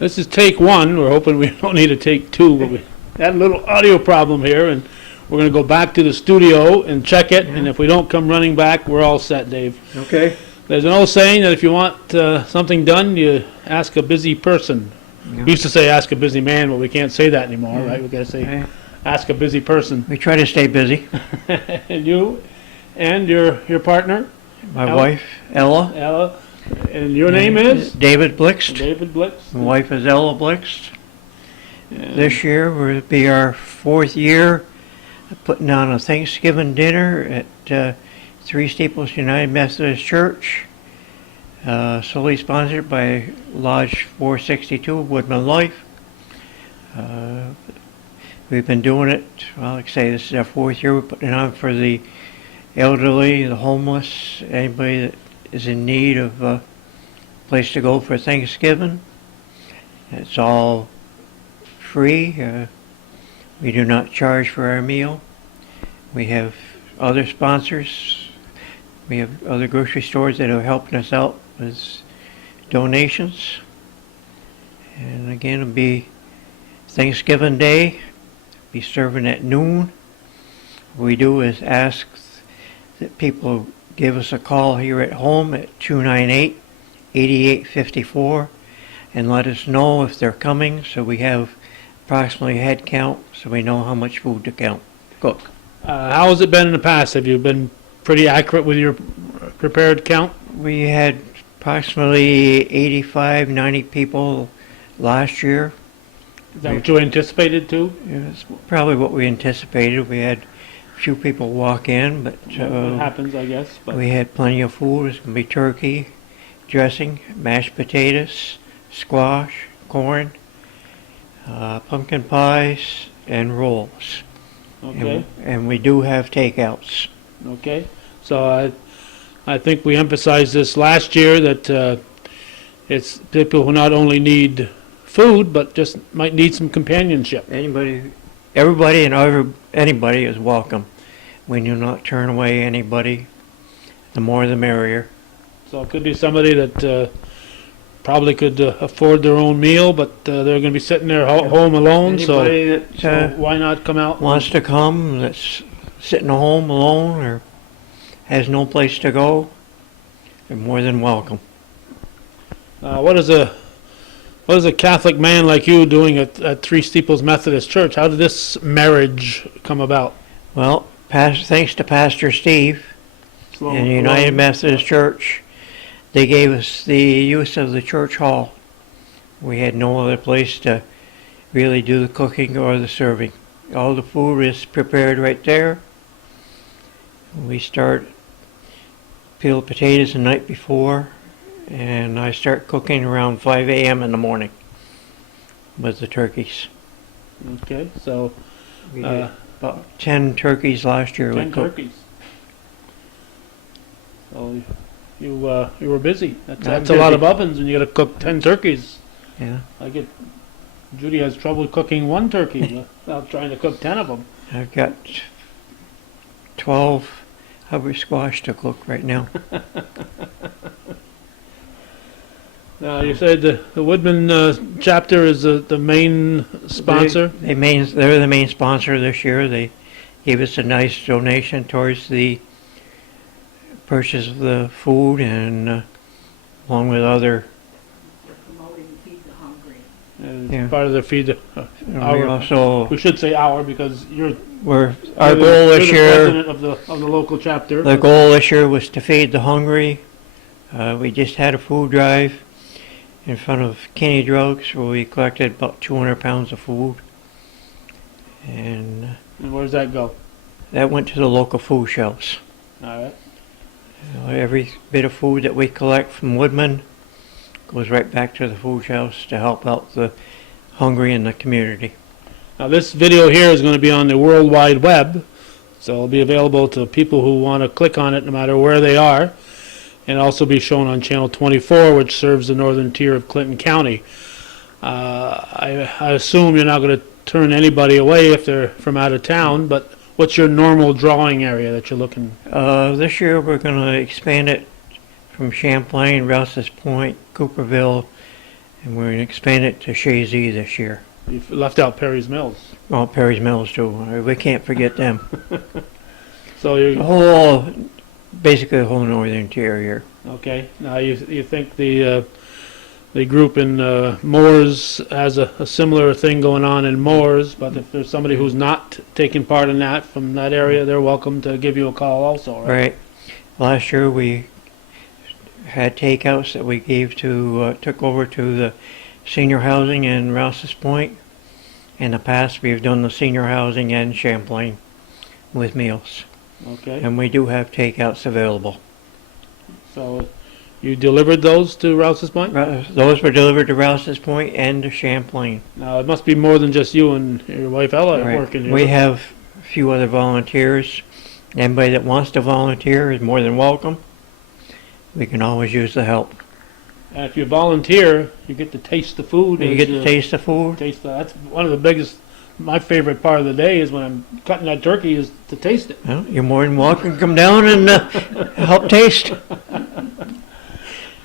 This is take one. We're hoping we don't need a take two, but we had a little audio problem here, and we're going to go back to the studio and check it, and if we don't come running back, we're all set, Dave. Okay. There's an old saying that if you want something done, you ask a busy person. Yeah. We used to say ask a busy man, but we can't say that anymore, right? We got to say Okay. ask a busy person. We try to stay busy. And you and your partner, My Ella? wife, Ella. Ella, and your name is? David Blixt. David Blixt. My wife is Ella Blixt. And This year will be our 4th year putting on a Thanksgiving dinner at Three Steeples United Methodist Church, solely sponsored by Lodge 462 Woodman Life. We've been doing it, well, like I say, this is our 4th year. We're putting it on for the elderly, the homeless, anybody that is in need of a place to go for Thanksgiving. It's all free. We do not charge for our meal. We have other sponsors. We have other grocery stores that are helping us out with donations. And again, it'll be Thanksgiving Day. Be serving at noon. What we do is ask that people give us a call here at home at 298-8854 and let us know if they're coming, so we have approximately a head count so we know how much food to cook. how has it been in the past? Have you been pretty accurate with your prepared count? We had approximately 85, 90 people last year. Is that what you anticipated too? It's probably what we anticipated. We had a few people walk in, but It happens, I guess. But we had plenty of food. It's going to be turkey, dressing, mashed potatoes, squash, corn, pumpkin pies, and rolls. okay, And we do have takeouts. okay. So I think we emphasized this last year that it's people who not only need food but just might need some companionship. Everybody and anybody is welcome. We do not turn away anybody. The more the merrier. So it could be somebody that probably could afford their own meal, but they're going to be sitting there home alone. Anybody So that why not come out? wants to come, that's sitting at home alone or has no place to go, they're more than welcome. What is a Catholic man like you doing at Three Steeples Methodist Church? How did this marriage come about? Well, thanks to Pastor Steve and United Methodist Church, they gave us the use of the church hall. We had no other place to really do the cooking or the serving. All the food is prepared right there. We peel potatoes the night before, and I start cooking around 5 a.m. in the morning with the turkeys. Okay, so We did about 10 turkeys last year. 10 turkeys. So you were busy. That's a lot of ovens, and you got to cook 10 turkeys. Yeah. Judy has trouble cooking one turkey without trying to cook 10 of them. I've got 12 hubby squash to cook right now. Now you said the Woodman chapter is the main sponsor. They're the main sponsor this year. They gave us a nice donation towards the purchase of the food and along with other. They're promoting Feed the Hungry. Yeah. Part of the feed. We also We should say our because our you're goal the this year. president of the local chapter. The goal this year was to feed the hungry. We just had a food drive in front of Kenny Drugs where we collected about 200 pounds of food. And And where does that go? that went to the local food shelves. All right. Every bit of food that we collect from Woodman goes right back to the food shelves to help out the hungry in the community. Now this video here is going to be on the World Wide Web, so it'll be available to people who want to click on it no matter where they are, and also be shown on Channel 24, which serves the northern tier of Clinton County. I assume you're not going to turn anybody away if they're from out of town, but what's your normal drawing area that you're looking? This year we're going to expand it from Champlain, Rouse's Point, Cooperville, And we're going to expand it to Shazy this year. You've left out Perry's Mills. Oh, Perry's Mills too. We can't forget them. So The you, whole, basically the whole northern interior. okay, now you think the group in Moores has a similar thing going on in Moores, but if there's somebody who's not taking part in that from that area, they're welcome to give you a call also, right? Right. Last year we had takeouts that we gave to, took over to the senior housing in Rouse's Point. In the past, we've done the senior housing in Champlain with meals. Okay, And we do have takeouts available. so you delivered those to Rouse's Point? Those were delivered to Rouse's Point and to Champlain. Now, it must be more than just you and your wife Ella Right. working here. We have a few other volunteers. Anybody that wants to volunteer is more than welcome. We can always use the help. And if you volunteer, you get to taste the food. You as get to taste the food. that's one of the biggest, my favorite part of the day is when I'm cutting that turkey is to taste it. Well, you're more than welcome to come down and help taste.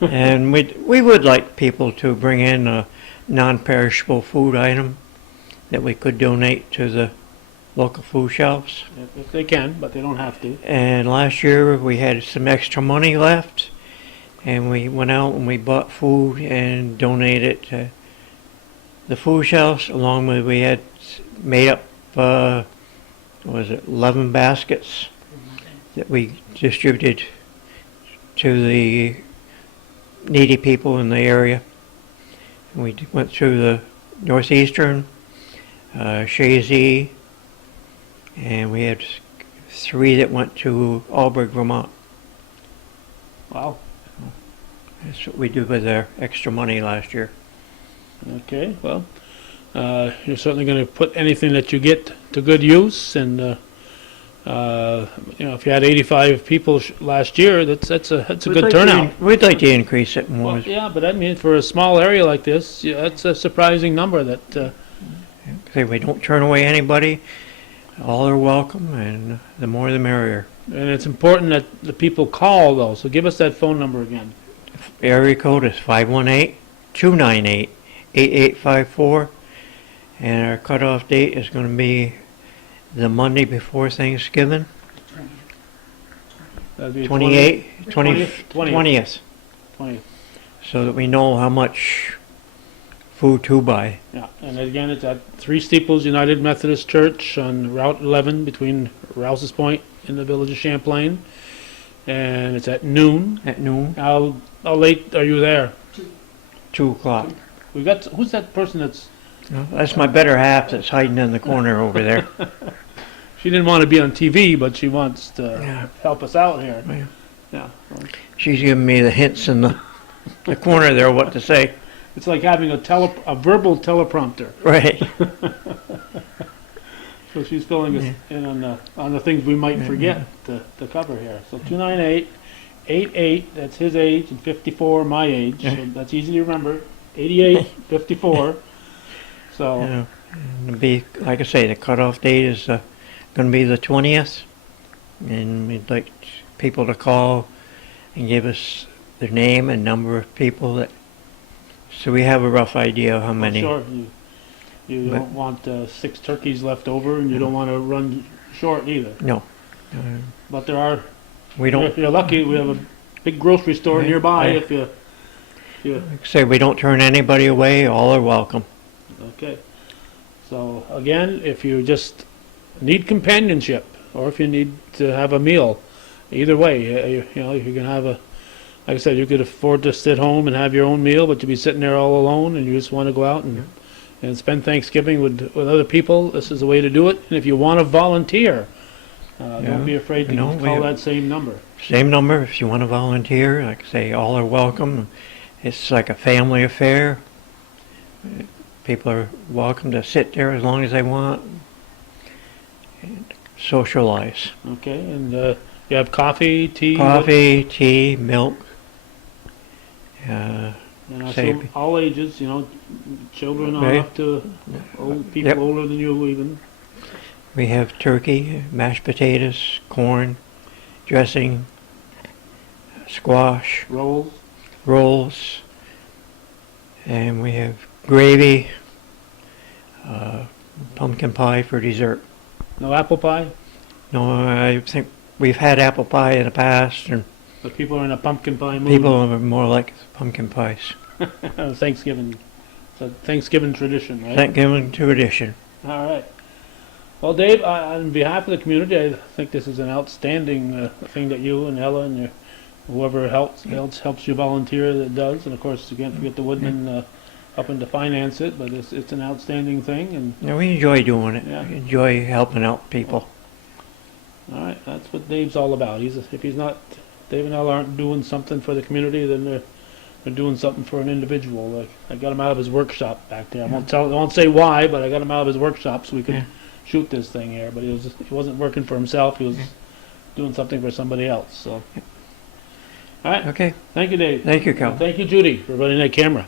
And we would like people to bring in a non-perishable food item that we could donate to the local food shelves. If they can, but they don't have to. And last year we had some extra money left, and we went out and we bought food and donated it to the food shelves, along with we had made up, what was it, 11 baskets that we distributed to the needy people in the area. And we went through the Northeastern, Shazy, and we had 3 that went to Albury, Vermont. Wow. That's what we did with our extra money last year. Okay, well, you're certainly going to put anything that you get to good use, and if you had 85 people last year, that's a good turnout. We'd like to increase it more. Well, yeah, but I mean, for a small area like this, yeah, that's a surprising number. That Say we don't turn away anybody. All are welcome, and the more the merrier. and it's important that the people call though. So give us that phone number again. Area code is 518-298-8854, and our cutoff date is going to be the Monday before Thanksgiving, That'd be 20th, 20th. so that we know how much food to buy. Yeah, and again, it's at Three Steeples United Methodist Church on Route 11 between Rouse's Point in the village of Champlain, and it's at noon. At noon, How late are you there? 2 o'clock. We got who's that person that's? That's my better half that's hiding in the corner over there. She didn't want to be on TV, but she wants to Yeah. help us out here. Yeah. Yeah, She's giving me the hints in the corner there what to say. it's like having a verbal teleprompter. Right. So she's filling us in on the things we might forget to cover here. So 298-88, that's his age, and 54 my age. So that's easy to remember. 88, 54. So Yeah. And it'll be, like I say, the cutoff date is going to be the 20th, and we'd like people to call and give us their name and number of people that, so we have a rough idea of how many. sure, you don't want 6 turkeys left over, and you don't want to run short either. No. But there are. We don't, If you're lucky, we have a big grocery store Right. nearby. Right. If you. like I say, we don't turn anybody away, all are welcome. Okay. So again, if you just need companionship, or if you need to have a meal, either way, you know, you can have a. Like I said, you could afford to sit home and have your own meal, but you'd be sitting there all alone, and you just want to go out and spend Thanksgiving with other people. This is the way to do it. And if you want to volunteer, don't be afraid to call that same number. Same number if you want to volunteer. Like I say, all are welcome. It's like a family affair. People are welcome to sit there as long as they want and socialize. Okay, and you have coffee, tea. Coffee, tea, milk. And I say- assume all ages, you know, children on Right. up to old people Yep. older than you even. We have turkey, mashed potatoes, corn, dressing, squash, Rolls. rolls, And we have gravy, pumpkin pie for dessert. No apple pie? No, I think we've had apple pie in the past, and But people are in a pumpkin pie mood. people are more like pumpkin pies. Thanksgiving. It's a Thanksgiving tradition, right? Thanksgiving tradition. All right. Well, Dave, on behalf of the community, I think this is an outstanding thing that you and Ella and whoever else helps you volunteer that does. And of course, you can't forget the Woodman helping to finance it. But it's an outstanding thing. And Yeah, we enjoy doing it. Yeah. We enjoy helping out people. all right, that's what Dave's all about. If he's not, Dave and Ella aren't doing something for the community, then they're doing something for an individual. Like I got him out of his workshop back there. I won't say why, but I got him out of his workshop so we could Yeah. shoot this thing here. But he wasn't working for himself. He was Yeah. doing something for somebody else. So, all right. Okay. Thank you, Dave. Thank you, Cal. Thank you, Judy, for running that camera.